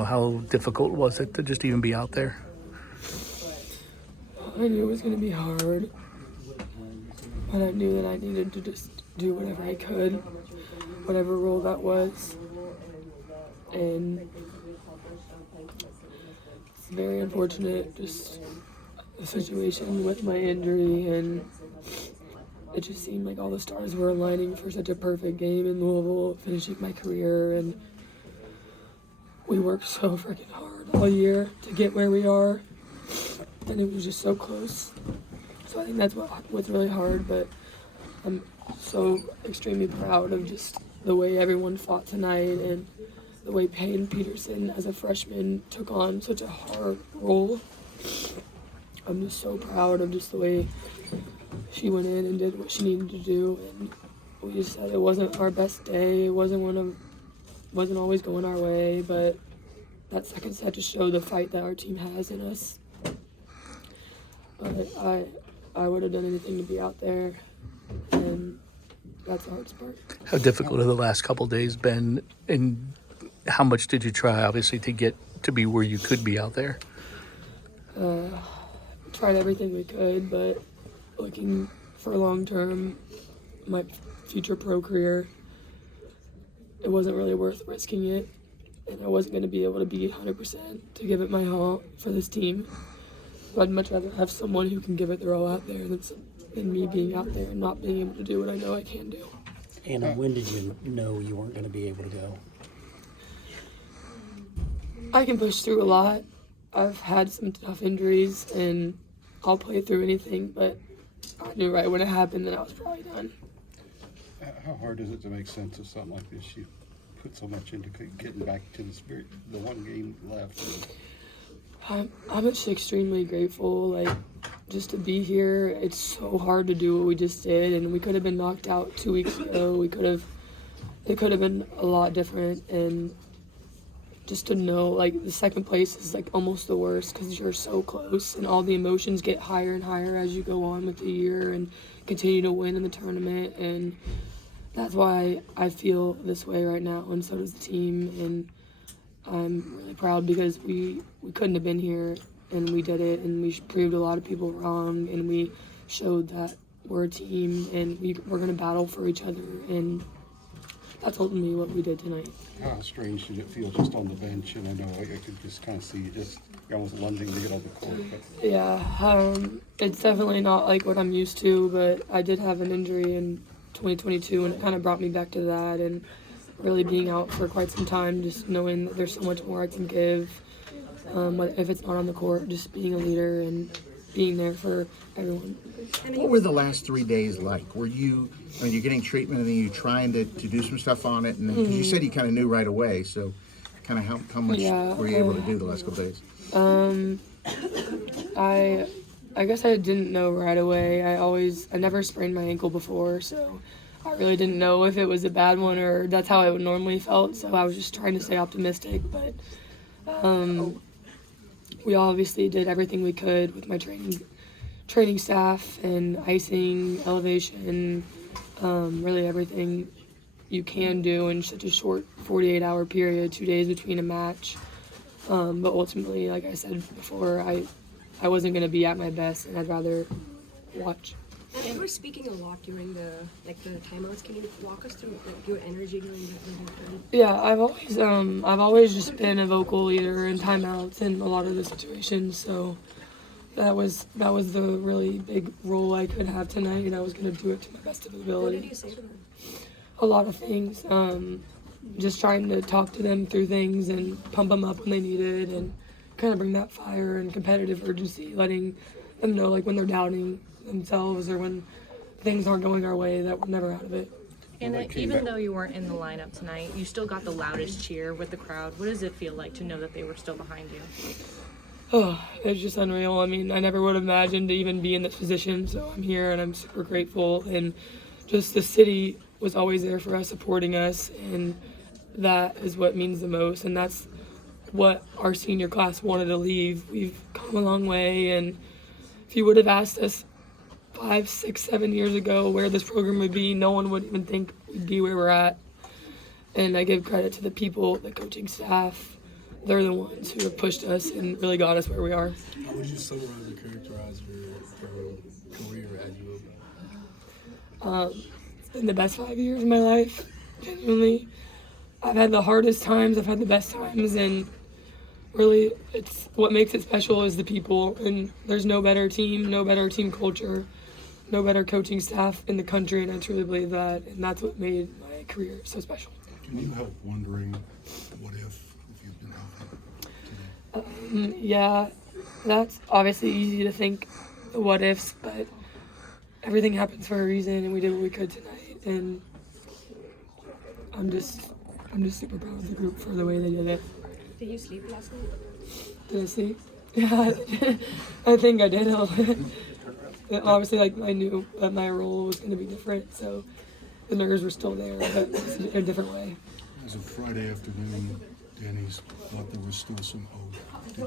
How difficult was it to just even be out there? I knew it was going to be hard, but I knew that I needed to just do whatever I could, whatever role that was. And it's very unfortunate, just the situation with my injury, and it just seemed like all the stars were aligning for such a perfect game in Louisville, finishing my career, and we worked so freaking hard all year to get where we are, and it was just so close. So I think that's what's really hard, but I'm so extremely proud of just the way everyone fought tonight and the way Payne Peterson as a freshman took on such a hard role. I'm just so proud of just the way she went in and did what she needed to do, and we just said it wasn't our best day. It wasn't always going our way, but that second set just showed the fight that our team has in us. But I would have done anything to be out there, and that's the hardest part. How difficult have the last couple of days been, and how much did you try, obviously, to get to be where you could be out there? Tried everything we could, but looking for long-term, my future pro career, it wasn't really worth risking it, and I wasn't going to be able to be 100% to give it my all for this team. But I'd much rather have someone who can give it their all out there than me being out there and not being able to do what I know I can do. Anna, when did you know you weren't going to be able to go? I can push through a lot. I've had some tough injuries, and I'll play through anything, but I knew right when it happened that I was probably done. How hard is it to make sense of something like this? You put so much into getting back to the spirit, the one game left. I'm just extremely grateful, like, just to be here. It's so hard to do what we just did, and we could have been knocked out 2 weeks ago. It could have been a lot different, and just to know, like, the second place is, like, almost the worst because you're so close, and all the emotions get higher and higher as you go on with the year and continue to win in the tournament, and that's why I feel this way right now, and so does the team, and I'm really proud because we couldn't have been here, and we did it, and we proved a lot of people wrong, and we showed that we're a team, and we're going to battle for each other, and that's ultimately what we did tonight. How strange did it feel just on the bench? And I know I could just kind of see you just almost lunging to get on the court. But. Yeah, it's definitely not like what I'm used to, but I did have an injury in 2022, and it kind of brought me back to that, and really being out for quite some time, just knowing that there's so much more I can give, if it's not on the court, just being a leader and being there for everyone. What were the last 3 days like? Were you, you're getting treatment and then you trying to do some stuff on it? And then, 'cause you said you kind of knew right away, so kind of how much were you able to do the last couple days? I guess I didn't know right away. I never sprained my ankle before, so I really didn't know if it was a bad one or that's how I would normally felt, so I was just trying to stay optimistic, but we obviously did everything we could with my training staff and icing, elevation, really everything you can do in such a short 48-hour period, 2 days between a match. But ultimately, like I said before, I wasn't going to be at my best, and I'd rather watch. And you were speaking a lot during the timeouts. Can you walk us through your energy during the Yeah, I've always just been a vocal leader in timeouts in a lot of the situations. So that was the really big role I could have tonight, and I was going to do it to my best of ability. What did you say to them? A lot of things. Just trying to talk to them through things and pump them up when they needed, and kind of bring that fire and competitive urgency, letting them know like when they're doubting themselves or when things aren't going our way that we're never out of it. And even though you weren't in the lineup tonight, you still got the loudest cheer with the crowd. What does it feel like to know that they were still behind you? Oh, it's just unreal. I mean, I never would have imagined to even be in this position, so I'm here and I'm super grateful. And just the city was always there for us, supporting us, and that is what means the most. And that's what our senior class wanted to leave. We've come a long way, and if you would have asked us 5, 6, 7 years ago where this program would be, no one would even think we'd be where we're at. And I give credit to the people, the coaching staff, they're the ones who have pushed us and really got us where we are. How would you summarize or characterize your career as you It's been the best 5 years of my life, genuinely. I've had the hardest times, I've had the best times, and really, it's what makes it special is the people, and there's no better team culture, no better coaching staff in the country, and I truly believe that, and that's what made my career so special. Can you help wondering what if you've been healthy today? Yeah, that's obviously easy to think the what ifs, but everything happens for a reason, and we did what we could tonight, and I'm just super proud of the group for the way they did it. Did you sleep last night? Did I sleep? Yeah, I think I did. Obviously, like, I knew that my role was going to be different, so the nerves were still there, but it's in a different way. As of Friday afternoon, Danny's thought there was still some hope. Did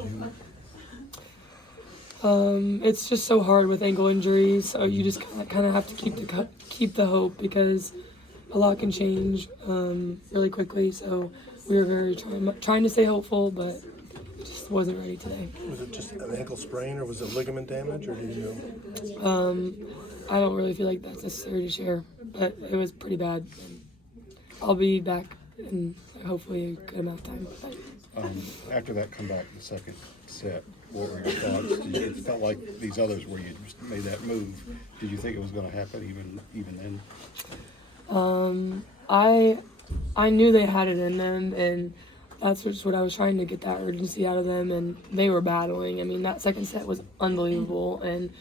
you? It's just so hard with ankle injuries, so you just kind of have to keep the hope because a lot can change really quickly. So we were very trying to stay hopeful, but just wasn't ready today. Was it just an ankle sprain, or was it ligament damage, or do you know? I don't really feel like that's necessary to share, but it was pretty bad. And I'll be back in hopefully a good amount of time. But After that comeback, the second set, what were your thoughts? It felt like these others where you just made that move. Did you think it was going to happen even then? I knew they had it in them, and that's just what I was trying to get that urgency out of them, and they were battling. I mean, that second set was unbelievable, and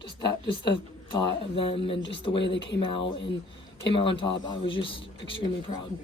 just the thought of them and just the way they came out on top, I was just extremely proud.